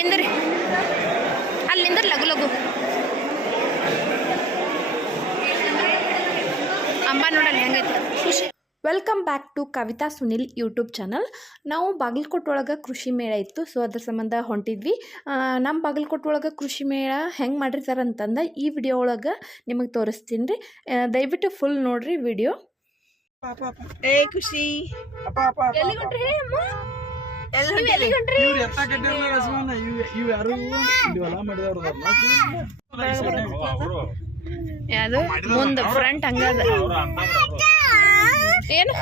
ನಿಂದ್ರಿ ಅಲ್ಲಿ ನಿಂದ್ರಿ ಲಗು ಲಗು ಅಮ್ಮ ನೋಡಲ್ಲ ಹೆಂಗೈತೆ ಖುಷಿ. Welcome back to Kavita Sunil YouTube channel. ನಾವು ಬಾಗಲಕೋಟೆ ಒಳಗೆ ಕೃಷಿ ಮೇಳ ಇತ್ತು, ಸೊ ಅದ್ರ ಸಂಬಂಧ ಹೊಂಟಿದ್ವಿ. ನಮ್ಮ ಬಾಗಲಕೋಟೆ ಒಳಗೆ ಕೃಷಿ ಮೇಳ ಹೆಂಗೆ ಮಾಡಿರ್ತಾರೆ ಅಂತಂದು ಈ ವಿಡಿಯೋ ಒಳಗೆ ನಿಮಗೆ ತೋರಿಸ್ತೀನಿ ರೀ. ದಯವಿಟ್ಟು ಫುಲ್ ನೋಡ್ರಿ ವಿಡಿಯೋ. ಏ ಖುಷಿ ಯಾವುದು ಮುಂದೆ ಫ್ರಂಟ್ ಹಂಗದ ಏನು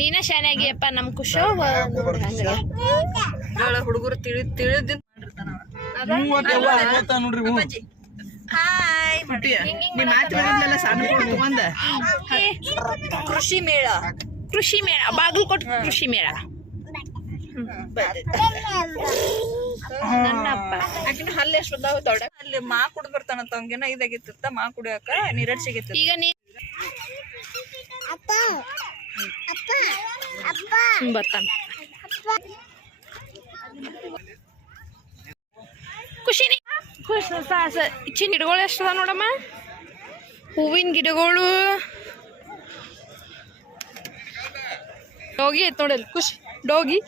ನೀನ ಶಾನೆ ಆಗಿಯಪ್ಪ. ನಮ್ಮ ಖುಷಿ ಹುಡುಗರು ತಿಳಿದ ಕೃಷಿ ಮೇಳ ಬಾಗಲಕೋಟೆ ಕೃಷಿ ಮೇಳ. ನನ್ನಪ್ಪ ಅಲ್ಲಿ ಎಷ್ಟು ದೊಡ್ಡ ಅಲ್ಲಿ ಮಾ ಕುಡ್ ಬರ್ತಾನಂತ ಹಂಗೇನ ಇದಾಗಿತ್ತ ಮಾ ಕುಡಿಯಾಕ ನೀರಡ್ ಸಿಗೈತಿ. ಈಗ ನೀ ಬರ್ತಾನ ಖುಷಿನಿ ಚಿನ್ನ ಗಿಡಗಳು ಎಷ್ಟದ ನೋಡಮ್ಮ, ಹೂವಿನ ಗಿಡಗಳು. ಡೋಗಿ ಐತ್ ನೋಡಲ್ಲಿ ಖುಷಿ ಡೋಗಿ.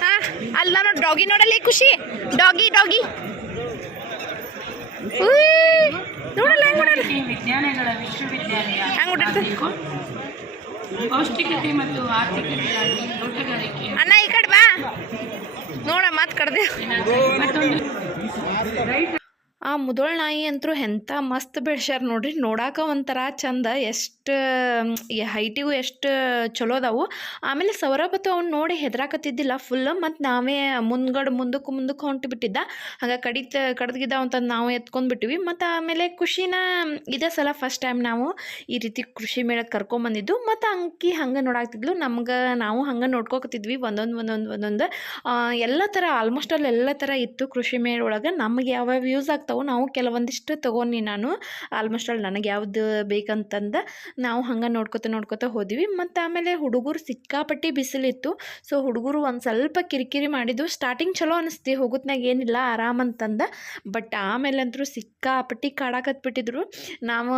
ಹಾ ಅಲ್ಲ ನೋಡಿ ಡಾಗಿ ನೋಡಲ್ಲಿ ಖುಷಿ ಡಾಗಿ ಡಾಗಿ ನೋಡಲ್ಲ ಹೆಂಗ್ ನೋಡಲ್ಲ ವಿಜ್ಞಾನಗಳ ವಿಶ್ವವಿದ್ಯಾಲಯ ಹೆಂಗ್ ನೋಡಿರ್ತ ಪೌಷ್ಟಿಕತೆ ಮತ್ತು ಆರ್ಥಿಕತೆಯಾಗಿ ತೋಟಗಾರಿಕೆ ಅಣ್ಣ ಈ ಕಡೆ ಬಾ ನೋಡ ಮಾತು ಕಡ್ದೆ. ಆ ಮುದೋಳ್ ನಾಯಿ ಅಂತೂ ಎಂಥ ಮಸ್ತ್ ಬೆಳ್ಸ್ಯಾರ ನೋಡ್ರಿ. ನೋಡಾಕ ಒಂಥರ ಚಂದ, ಎಷ್ಟು ಹೈಟಿಗೂ ಎಷ್ಟು ಚಲೋ ಅದಾವು. ಆಮೇಲೆ ಸೌರಭತ್ತು ಅವ್ನು ನೋಡಿ ಹೆದರಾಕತ್ತಿದ್ದಿಲ್ಲ ಫುಲ್. ಮತ್ತು ನಾವೇ ಮುಂದಕ್ಕೆ ಹೊಂಟಿಬಿಟ್ಟಿದ್ದ. ಹಾಗೆ ಕಡ್ದಿದ್ದ ಅಂತಂದು ನಾವು ಎತ್ಕೊಂಡ್ಬಿಟ್ಟಿವಿ. ಮತ್ತು ಆಮೇಲೆ ಖುಷಿನ ಇದೇ ಸಲ ಫಸ್ಟ್ ಟೈಮ್ ನಾವು ಈ ರೀತಿ ಕೃಷಿ ಮೇಳಕ್ಕೆ ಕರ್ಕೊಂಬಂದಿದ್ದು. ಮತ್ತು ಅಂಕಿ ಹಂಗೆ ನೋಡಾಕ್ತಿದ್ಲು, ನಮ್ಗೆ ನಾವು ಹಂಗೆ ನೋಡ್ಕೋಕತ್ತಿದ್ವಿ ಒಂದೊಂದು ಎಲ್ಲ ಥರ ಆಲ್ಮೋಸ್ಟ್ ಅಲ್ಲಿ ಎಲ್ಲ ಥರ ಇತ್ತು ಕೃಷಿ ಮೇಳ ಒಳಗೆ. ನಮಗೆ ಯಾವ್ಯಾವ ಯೂಸ್ ಆಗ್ತಾವೆ ನಾವು ಕೆಲವೊಂದಿಷ್ಟು ತೊಗೊಂಡು ನಾನು ಆಲ್ಮೋಸ್ಟ್ ಅಲ್ಲಿ ನನಗೆ ಯಾವ್ದು ಬೇಕಂತಂದು ನಾವು ಹಂಗೆ ನೋಡ್ಕೊತ ಹೋದ್ವಿ. ಮತ್ತು ಆಮೇಲೆ ಹುಡುಗರು ಸಿಕ್ಕಾಪಟ್ಟಿ ಬಿಸಿಲಿತ್ತು, ಸೊ ಹುಡುಗರು ಒಂದು ಸ್ವಲ್ಪ ಕಿರಿಕಿರಿ ಮಾಡಿದ್ದು. ಸ್ಟಾರ್ಟಿಂಗ್ ಚಲೋ ಅನಿಸ್ತಿ, ಹೋಗೋತ್ನಾಗ ಏನಿಲ್ಲ ಆರಾಮಂತಂದ. ಬಟ್ ಆಮೇಲೆ ಅಂತೂ ಸಿಕ್ಕಾಪಟ್ಟಿ ಕಾಡಾಕತ್ಬಿಟ್ಟಿದ್ರು. ನಾವು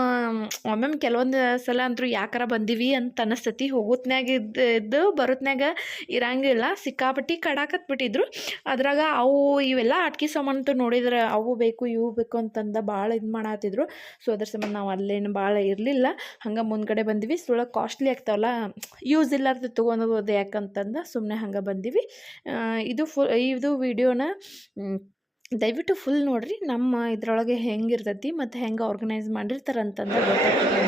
ಒಮ್ಮೊಮ್ಮೆ ಕೆಲವೊಂದು ಸಲ ಅಂತೂ ಯಾಕಾರ ಬಂದೀವಿ ಅಂತ ಅನಿಸ್ತತಿ. ಹೋಗೋತ್ನಾಗ ಇದ್ದು ಬರೋತ್ನಾಗ ಇರಂಗಿಲ್ಲ, ಸಿಕ್ಕಾಪಟ್ಟಿ ಕಾಡಾಕತ್ಬಿಟ್ಟಿದ್ರು. ಅದ್ರಾಗ ಅವು ಇವೆಲ್ಲ ಆಟಿಕೆ ಸಾಮಾನು ನೋಡಿದ್ರೆ ಅವು ಬೇಕು ಇವು ಬೇಕು ಅಂತಂದ ಭಾಳ ಇದು ಮಾಡತ್ತಿದ್ರು. ಸೊ ಅದ್ರ ಸಂಬಂಧ ನಾವು ಅಲ್ಲೇನು ಭಾಳ ಇರಲಿಲ್ಲ, ಹಂಗೆ ಮುಂದ್ಗಡೆ ಬಂದ್ವಿ. ಸುಳ್ಳ ಕಾಸ್ಟ್ಲಿ ಆಗ್ತಾವಲ್ಲ, ಯೂಸ್ ಇಲ್ಲಾರ್ದು ತೊಗೊಂಡ್ಬೋದು ಯಾಕಂತಂದು ಸುಮ್ಮನೆ ಹಂಗೆ ಬಂದೀವಿ. ಇದು ವಿಡಿಯೋನ ದಯವಿಟ್ಟು ಫುಲ್ ನೋಡ್ರಿ. ನಮ್ಮ ಇದ್ರೊಳಗೆ ಹೆಂಗಿರ್ತೈತಿ ಮತ್ತು ಹೆಂಗೆ ಆರ್ಗನೈಸ್ ಮಾಡಿರ್ತಾರಂತಂದು ಗೊತ್ತಾಗ್ತದೆ.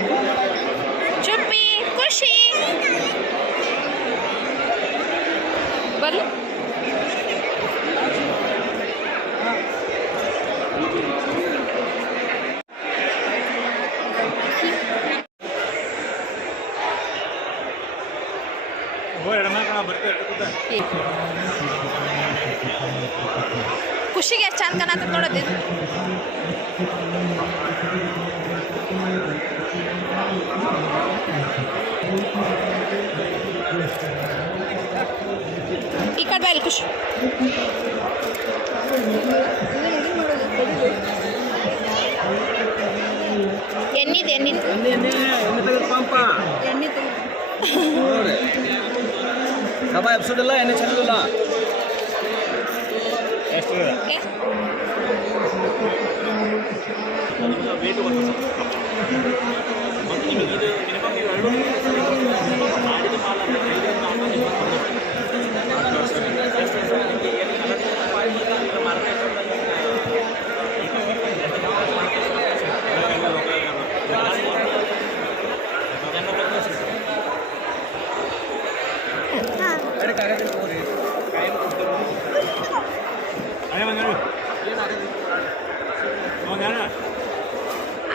ಚುಪ್ಪಿ ಖುಷಿ ಬರ್ಲಿ ಖುಷಿಗೆ ಎಷ್ಟು ಚಂದ ಕಾಣತ್ತ ನೋಡೋದು. ಈ ಕಡೆ ಬಾಯಲ್ಲಿ ಖುಷಿ ಎಣ್ಣೆ ಕಬಾ ಎಪ್ಸೋದಿಲ್ಲ, ಎಣ್ಣೆ ಚೆಲ್ಲಿಲ್ಲ. ಎಷ್ಟು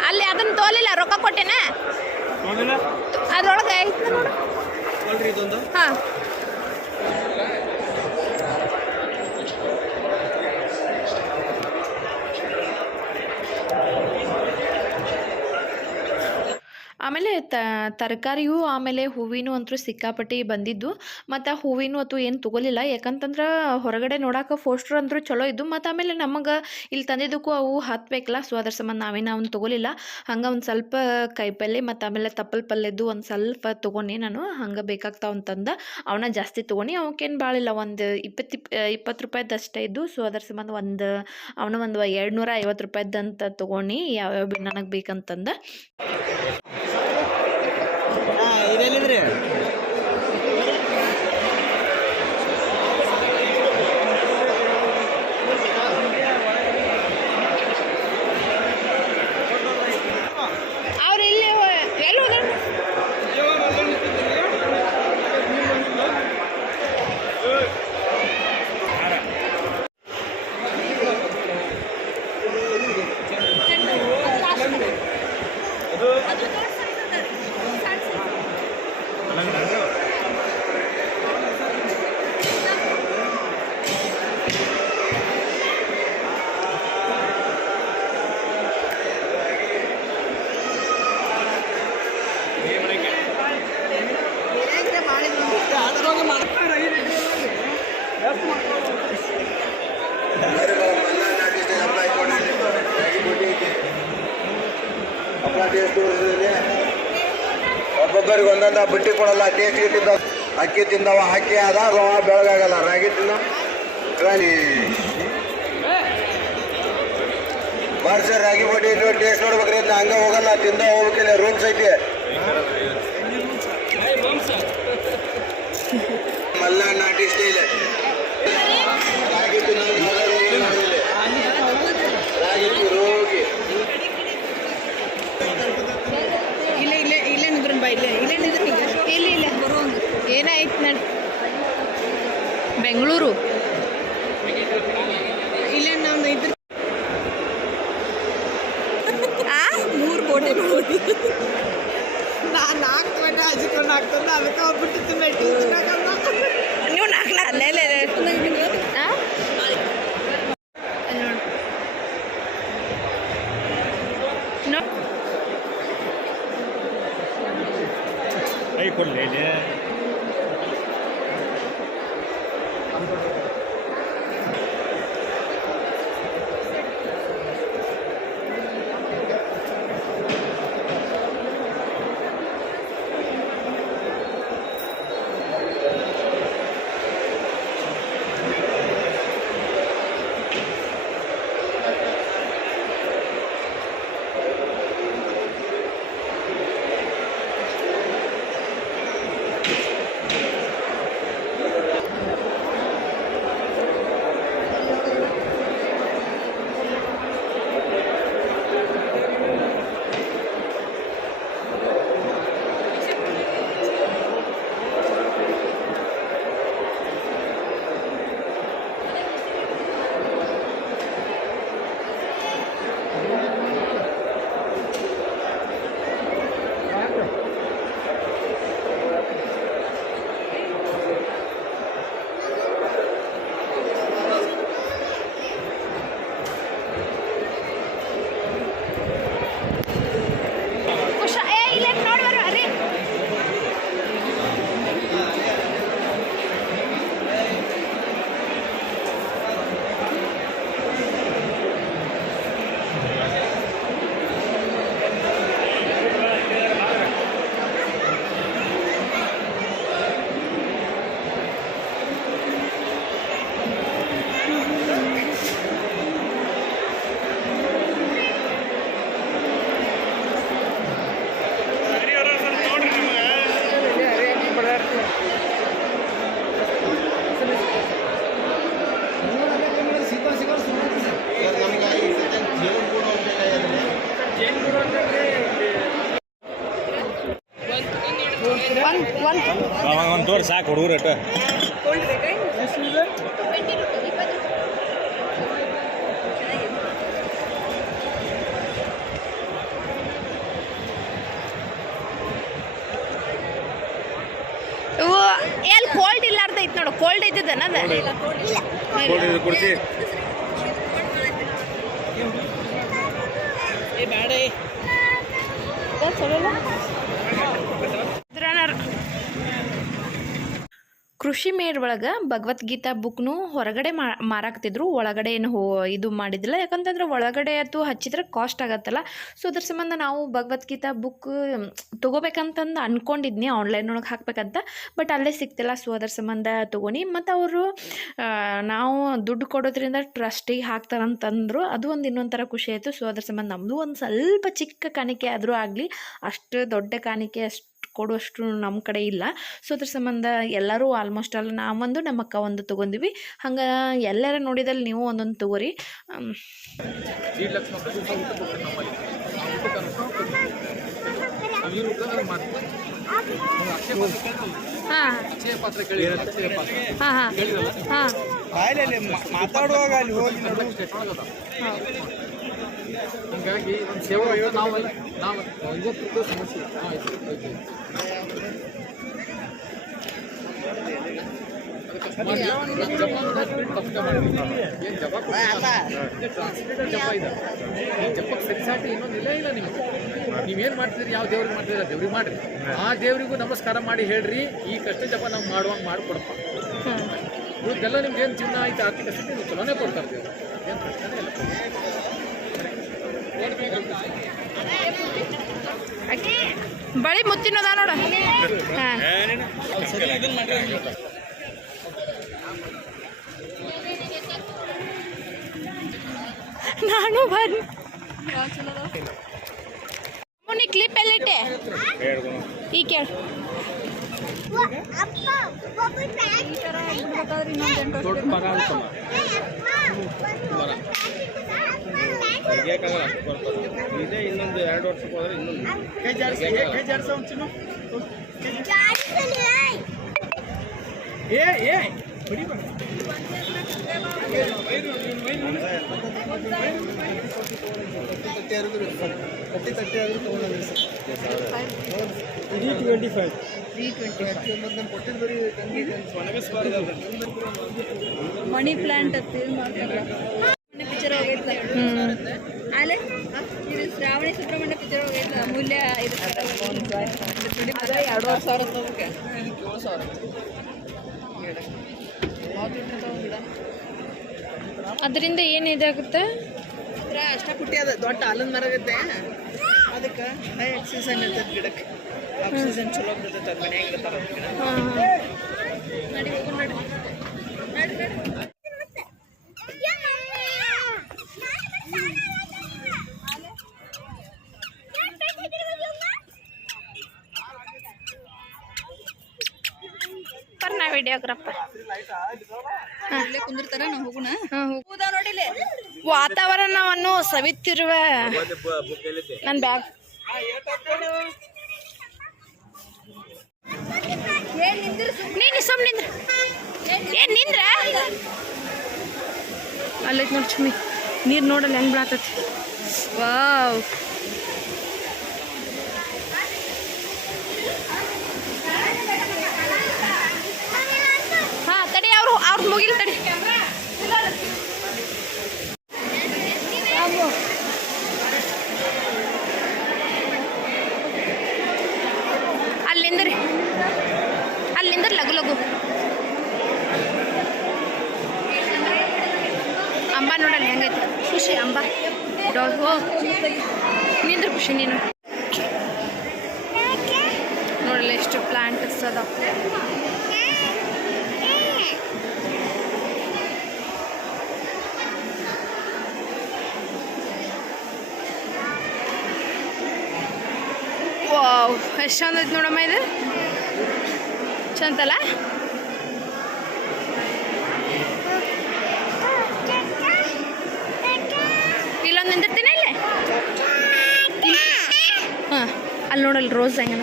ಅಲ್ಲಿ ಅದನ್ನ ತೋಲಿಲ್ಲ, ರೊಕ್ಕ ಕೊಟ್ಟೆನ ಅದ್ರೊಳಗೆ ಹಾಂ. ಆಮೇಲೆ ತರಕಾರಿಯೂ ಆಮೇಲೆ ಹೂವಿನೂ ಅಂತೂ ಸಿಕ್ಕಾಪಟ್ಟಿ ಬಂದಿದ್ದು. ಮತ್ತು ಹೂವಿನೂ ಅಂತೂ ಏನು ತೊಗೊಲಿಲ್ಲ, ಯಾಕಂತಂದ್ರೆ ಹೊರಗಡೆ ನೋಡೋಕೆ ಪೋಸ್ಟ್ರ್ ಅಂದರೂ ಚಲೋ ಇದ್ದು. ಮತ್ತು ಆಮೇಲೆ ನಮಗೆ ಇಲ್ಲಿ ತಂದಿದ್ದಕ್ಕೂ ಅವು ಹತ್ಬೇಕಲ್ಲ, ಸೊ ಅದ್ರ ಸಂಬಂಧ ಅವನ್ನ ತೊಗೊಲಿಲ್ಲ. ಹಂಗೆ ಒಂದು ಸ್ವಲ್ಪ ಕಾಯಿಪಲ್ಲೆ ಮತ್ತು ಆಮೇಲೆ ತಪ್ಪಲ್ ಪಲ್ಯದ್ದು ಒಂದು ಸ್ವಲ್ಪ ತೊಗೊಂಡು ನಾನು, ಹಂಗೆ ಬೇಕಾಗ್ತಾವ ಅಂತಂದು ಅವನ್ನ ಜಾಸ್ತಿ ತೊಗೊಂಡು. ಅವಕ್ಕೇನು ಭಾಳಿಲ್ಲ, ಒಂದು 20 ರೂಪಾಯ್ದಷ್ಟೇ ಇದ್ದು. ಸೊ ಅದ್ರ ಸಂಬಂಧ ಒಂದು 250 ರೂಪಾಯ್ದಂತ ತೊಗೊಂಡು, ಯಾವ್ಯಾವ ಭೀ ನನಗೆ ಬೇಕಂತಂದು. ಇದೆಲ್ಲಿದ್ರಿ? ಅವ್ರು ಇಲ್ಲಿ ಎಲ್ಲಿ ಹೋದ? ಒಬ್ಬೊಬ್ಬರಿಗೆ ಒಂದೊಂದು ಬಿಟ್ಟಿ ಕೊಡಲ್ಲ. ಟೇಸ್ಟ್ ಇಟ್ಟಿದ್ದ ಅಕ್ಕಿ ತಿಂದವ ಅಕ್ಕಿ ಆದ ರವ ಬೆಳಗಾಗಲ್ಲ. ರಾಗಿ ತಿಂದ ವರ್ಷ ರಾಗಿ ಬಡ್ಡಿ ಇಟ್ಟು ಟೇಸ್ಟ್ ನೋಡ್ಬೇಕ್ರಿ. ಇದನ್ನ ಹಂಗ ಹೋಗಲ್ಲ, ತಿಂದ ಹೋಗ್ಬೇಕಿಲ್ಲ. ರೂಲ್ಸ್ ಐತಿ. ಮಲ್ನಾಡ್ ನಾಟಿ ಸ್ಟೈಲ್ ರಾಗಿ ತಿನ್ನ ರಾಗಿ ರೋಗಿ ಇಲ್ಲೇ ನಿಂದ್ರು ಬಾ, ಇಲ್ಲೇ ನಿಂದ್ರು. ಇಲ್ಲ ಏನಾಯ್ತು ನೋಡಿ ಬೆಂಗಳೂರು ಇಲ್ಲೇ ನಾವು ಇದ್ರ 3 ಬೋಟೆಗಳು ನಾನು 4 ಗಂಟೆ ಹಚ್ಕೊಂಡು ಹಾಕ್ತಂದು ಅದಕ್ಕೆ ಹೋಗ್ಬಿಟ್ಟಿತ್ತು ಮೆಟ್ಟಿ. ನೀವು 4 ಅಲ್ಲೇ ಕೈ ಕೊಡಲಿ ಒಂದು ತೋರಿ ಸಾಕು ಹುಡುಗರು ಅಟ್ಟ. ಎಲ್ಲಿ ಕೋಲ್ಡ್ ಇಲ್ಲಾರ್ದ ಐತಿ ನೋಡು, ಕೋಲ್ಡ್ ಐತಿದ್ದನ ಕುಡ್ಸಿ ಬೇಡ ಚಲೋ ಕೃಷಿ ಮೇಳ ಒಳಗೆ ಭಗವದ್ಗೀತಾ ಬುಕ್ನು ಹೊರಗಡೆ ಮಾರಾಕ್ತಿದ್ರು, ಒಳಗಡೆ ಏನು ಇದು ಮಾಡಿದ್ದಿಲ್ಲ. ಯಾಕಂತಂದ್ರೆ ಒಳಗಡೆ ಅದು ಹಚ್ಚಿದ್ರೆ ಕಾಸ್ಟ್ ಆಗತ್ತಲ್ಲ. ಸೊ ಅದ್ರ ಸಂಬಂಧ ನಾವು ಭಗವದ್ಗೀತಾ ಬುಕ್ ತೊಗೋಬೇಕಂತಂದು ಅಂದ್ಕೊಂಡಿದ್ನಿ, ಆನ್ಲೈನ್ ಒಳಗೆ ಹಾಕ್ಬೇಕಂತ. ಬಟ್ ಅಲ್ಲೇ ಸಿಕ್ತಿಲ್ಲ. ಸೊ ಅದ್ರ ಸಂಬಂಧ ತೊಗೊಂಡು ಮತ್ತು ಅವರು ನಾವು ದುಡ್ಡು ಕೊಡೋದ್ರಿಂದ ಟ್ರಸ್ಟಿಗೆ ಹಾಕ್ತಾರಂತಂದ್ರು. ಅದು ಒಂದು ಇನ್ನೊಂದು ಥರ ಖುಷಿ ಆಯಿತು. ಸೊ ಅದ್ರ ಸಂಬಂಧ ನಮ್ಮದು ಒಂದು ಸ್ವಲ್ಪ ಚಿಕ್ಕ ಕಾಣಿಕೆ ಆದರೂ ಆಗಲಿ, ಅಷ್ಟು ದೊಡ್ಡ ಕಾಣಿಕೆ ಅಷ್ಟು ಕೊಡುವಷ್ಟು ನಮ್ಮ ಕಡೆ ಇಲ್ಲ. ಸೊ ಅದ್ರ ಸಂಬಂಧ ಎಲ್ಲರೂ ಆಲ್ಮೋಸ್ಟ್ ಅಲ್ಲ, ನಾವೊಂದು ನಮ್ಮ ಅಕ್ಕ ಒಂದು ತೊಗೊಂಡಿವಿ. ಹಂಗೆ ಎಲ್ಲರ ನೋಡಿದಲ್ಲಿ ನೀವು ಒಂದೊಂದು ತೊಗೋರಿ. ಮಾತಾಡುವಾಗ ಅಲ್ಲಿ ಹೋಗಿ ಹೀಗಾಗಿ ಒಂದು ಸೇವೆ ನಾವು 50 ಸಮಸ್ಯೆ ಜಪ ಇದೆ. ಜಪಕ್ಕೆ ಸರಿಸಾಟಿ ಇನ್ನೊಂದಿಲ್ಲ ಇಲ್ಲ ನಿಮ್ಗೆ. ನೀವೇನು ಮಾಡ್ತೀರಿ, ಯಾವ ದೇವ್ರಿಗೆ ಮಾಡ್ತೀರಿ ಆ ದೇವ್ರಿಗೆ ಮಾಡಿರಿ. ಆ ದೇವರಿಗೂ ನಮಸ್ಕಾರ ಮಾಡಿ ಹೇಳ್ರಿ, ಈ ಕಷ್ಟ ಜಪ ನಾವು ಮಾಡುವಂಗೆ ಮಾಡಿಕೊಡಪ್ಪ. ಇವತ್ತೆಲ್ಲ ನಿಮ್ಗೆ ಏನು ಜೀವನ ಆಯ್ತು, ಆರ್ಥಿಕ ಸ್ಥಿತಿ ನೀವು ಚಲೋನೇ ಕೊಡ್ತಾ ಇರ್ತೀವಿ, ಏನು ಪ್ರಶ್ನೆ ಇಲ್ಲ. ಬಳಿ ಮುತ್ತಿನದ ನೋಡ. ನಾನು ಬನ್ನಿ ಮುನ್ನಿ ಕ್ಲಿಪ್ ಎಲ್ಲಿಟ್ಟೆ ಈ ಕೇಳು. ದೊಡ್ಡ ಮರ ಅಂತಲ್ಲ ಅಷ್ಟು ಬರ್ತದೆ. ಇದೇ ಇನ್ನೊಂದು 2 ವರ್ಷಕ್ಕೆ ಹೋದ್ರೆ ಇನ್ನೊಂದು ಮನಿ ಪ್ಲಾಂಟ್ ಪಿಕ್ಚರ್ ಹೋಗೈತೆ ಅಲ್ಲೇ ಇದು ಶ್ರಾವಣಿ ಸುಬ್ರಹ್ಮಣ್ಯ ಪಿಕ್ಚರ್ ಹೋಗೈತೆ. ಅಮೂಲ್ಯ ಇದು 2,500 ತಗೋಕೆ 7,000 ಅದರಿಂದ ಏನು ಇದಾಗುತ್ತೆ? ಅಷ್ಟ ಪುಟ್ಟಿ ಅದ ದೊಡ್ಡ ಅಲ್ಲದ ಮರ ಆಗತ್ತೆ. ಅದಕ್ಕೆ ಹೈ ಆಕ್ಸಿಜನ್ ಇರ್ತದೆ ಗಿಡಕ್ಕೆ. ಆಕ್ಸಿಜನ್ ಚಲೋ ಬರ್ತೈತೆ. ಅದು ಮನ್ಯಾಗ ಇರ್ತಾರ ಗಿಡ. ನಡಿ ಹೋಗೋಣ ನಡಿ. ನಾ ವಿಡಿಯೋಗ್ರಾಫರ್ ಇಲ್ಲೇ ಕುಂದಿರ್ತಾರ, ನಾವು ಹೋಗೋಣ. ಹೌದಾ ನೋಡಿಲ್ಲ, ವಾತಾವರಣವನ್ನು ಸವಿತಿರುವ ನನ್ನ ಬ್ಯಾಗ್. ನೀನು ಸುಮ್ಮನೆ ನಿಂದ್ರ. ಏನು ನಿಂದ್ರ ಅಲ್ಲೈತೆ ನೋಡಿ ಚುಮ್ಮಿ. ನೀರು ನೋಡಲ್ಲ ಹೆಂಗೆ ಬೀಳತೈತಿ. ವಾವ್, ತಡಿ ಅವ್ರ ಮುಗಿಲ್ ತಡಿ. ಅಲ್ಲಿಂದ ಲಗು ಲಗು ಅಂಬ ನೋಡಲ್ಲ ಹೆಂಗೈತಿ. ಖುಷಿ ಅಂಬ ಹೋ ನಿಂದ್ರ ಖುಷಿ. ನೀನು ನೋಡಲ್ಲ ಎಷ್ಟು ಪ್ಲಾಂಟ್ಸ್ ಅದಾವ. ವಾವ್, ಎಷ್ಟು ಚಂದ ಐತಿ ನೋಡಮ್ಮ. ಇದು ಚಂದಲ್ಲ? ಇಲ್ಲೊಂದು ನಿಂದಿರ್ತೀನಿ ಇಲ್ಲೇ. ಹಾಂ, ಅಲ್ಲಿ ನೋಡಲ್ಲ ರೋಸ್ ಹೆಂಗ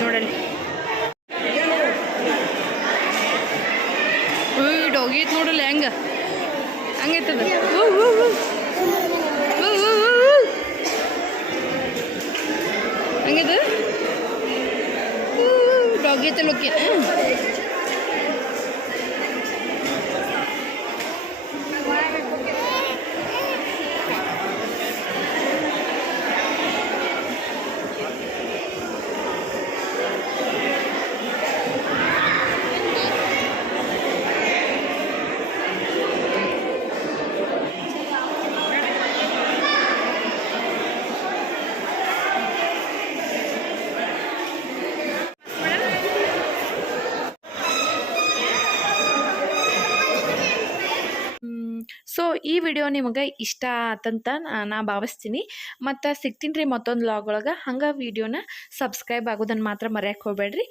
ನೋಡಲ್ಲಿ. ಡೋಗೀತ್ ನೋಡಲ್ಲ ಹೆಂಗ ಹಂಗೈತದ. ಹಂಗದು ಡಾಗಿ ಲುಕ್ಕಿ. ಈ ವಿಡಿಯೋ ನಿಮಗೆ ಇಷ್ಟ ಆತಂತ ನಾ ಭಾವಿಸ್ತೀನಿ. ಮತ್ತು ಸಿಗ್ತೀನಿ ರೀ ಮತ್ತೊಂದು ವ್ಲಾಗ್ ಒಳಗೆ. ಹಂಗೆ ವಿಡಿಯೋನ ಸಬ್ಸ್ಕ್ರೈಬ್ ಆಗೋದನ್ನು ಮಾತ್ರ ಮರೆಯೋಕ್ಕೆ ಹೋಗಬೇಡ್ರಿ.